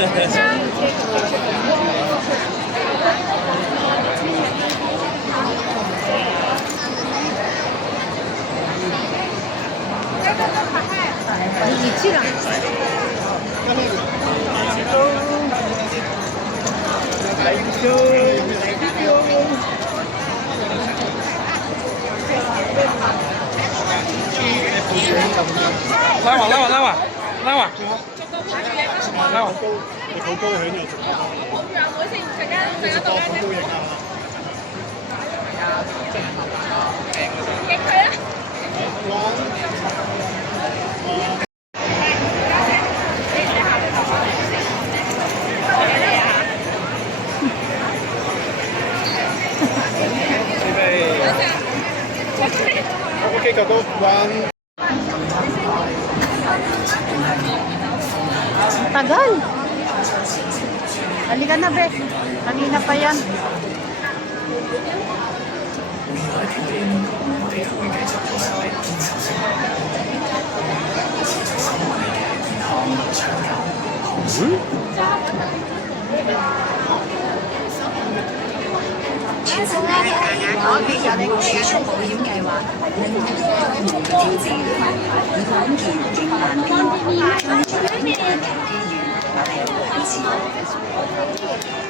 2층.拉話，你好高興又食飯。好遠啊！唔好意思，陣間到咧。影佢啊！OK，go go one。 Tagal. Halika na, Be. Kanina pa yan.全新嘅大額可俾有儲蓄保險計劃，令到個挑戰以穩健勁難變，創造一個嘅機遇，我哋開始。